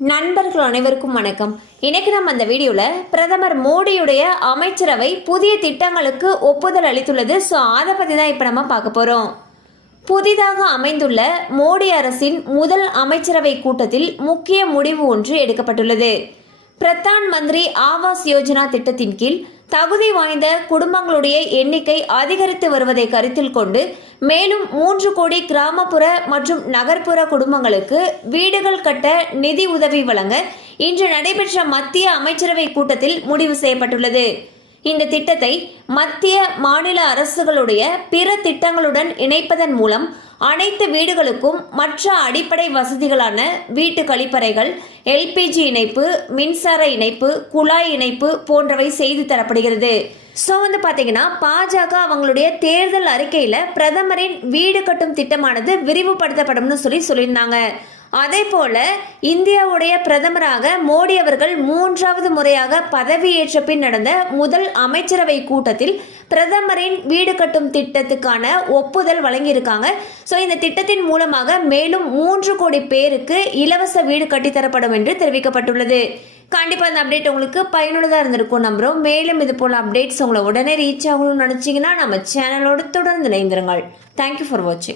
நண்பர்கள் அனைவருக்கும் வணக்கம். இன்னைக்கு நம்ம அந்த வீடியோவில் பிரதமர் மோடியுடைய அமைச்சரவை புதிய திட்டங்களுக்கு ஒப்புதல் அளித்துள்ளது. ஸோ அதை பற்றி தான் இப்போ நம்ம பார்க்க போகிறோம். புதிதாக அமைந்துள்ள மோடி அரசின் முதல் அமைச்சரவை கூட்டத்தில் முக்கிய முடிவு ஒன்று எடுக்கப்பட்டுள்ளது. பிரதான் மந்திரி ஆவாஸ் யோஜனா திட்டத்தின் கீழ் தகுதி வாய்ந்த குடும்பங்களுடைய எண்ணிக்கை அதிகரித்து வருவதை கருத்தில் கொண்டு மேலும் 3 கோடி கிராமப்புற மற்றும் நகர்ப்புற குடும்பங்களுக்கு வீடுகள் கட்ட நிதி உதவி வழங்க இன்று நடைபெற்ற மத்திய அமைச்சரவை கூட்டத்தில் முடிவு செய்யப்பட்டுள்ளது. இந்த திட்டத்தை மத்திய மாநில அரசுகளுடைய பிற திட்டங்களுடன் இணைப்பதன் மூலம் அனைத்து வீடுகளுக்கும் மற்ற அடிப்படை வசதிகளான வீட்டு கழிப்பறைகள், எல்பிஜி இணைப்பு, மின்சார இணைப்பு, குழாய் இணைப்பு போன்றவை செய்து தரப்படுகிறது. ஸோ பார்த்தீங்கன்னா பாஜக அவங்களுடைய தேர்தல் அறிக்கையில் பிரதமரின் வீடு கட்டும் திட்டமானது விரிவுபடுத்தப்படும்னு சொல்லியிருந்தாங்க. அதே போல இந்தியாவுடைய பிரதமராக மோடி அவர்கள் 3வது முறையாக பதவியேற்ற பின் நடந்த முதல் அமைச்சரவை கூட்டத்தில் பிரதமரின் வீடு கட்டும் திட்டத்துக்கான ஒப்புதல் வழங்கியிருக்காங்க. ஸோ இந்த திட்டத்தின் மூலமாக மேலும் 3 கோடி பேருக்கு இலவச வீடு கட்டித்தரப்படும் என்று தெரிவிக்கப்பட்டுள்ளது. கண்டிப்பாக அந்த அப்டேட் உங்களுக்கு பயனுள்ளதாக இருந்திருக்கும் நம்புகிறோம். மேலும் இது போல் அப்டேட்ஸ் உங்களை உடனே ரீச் ஆகணும்னு நினச்சிங்கன்னா நம்ம சேனலோடு தொடர்ந்து இணைந்திருங்கள். தேங்க்யூ ஃபார் வாட்சிங்.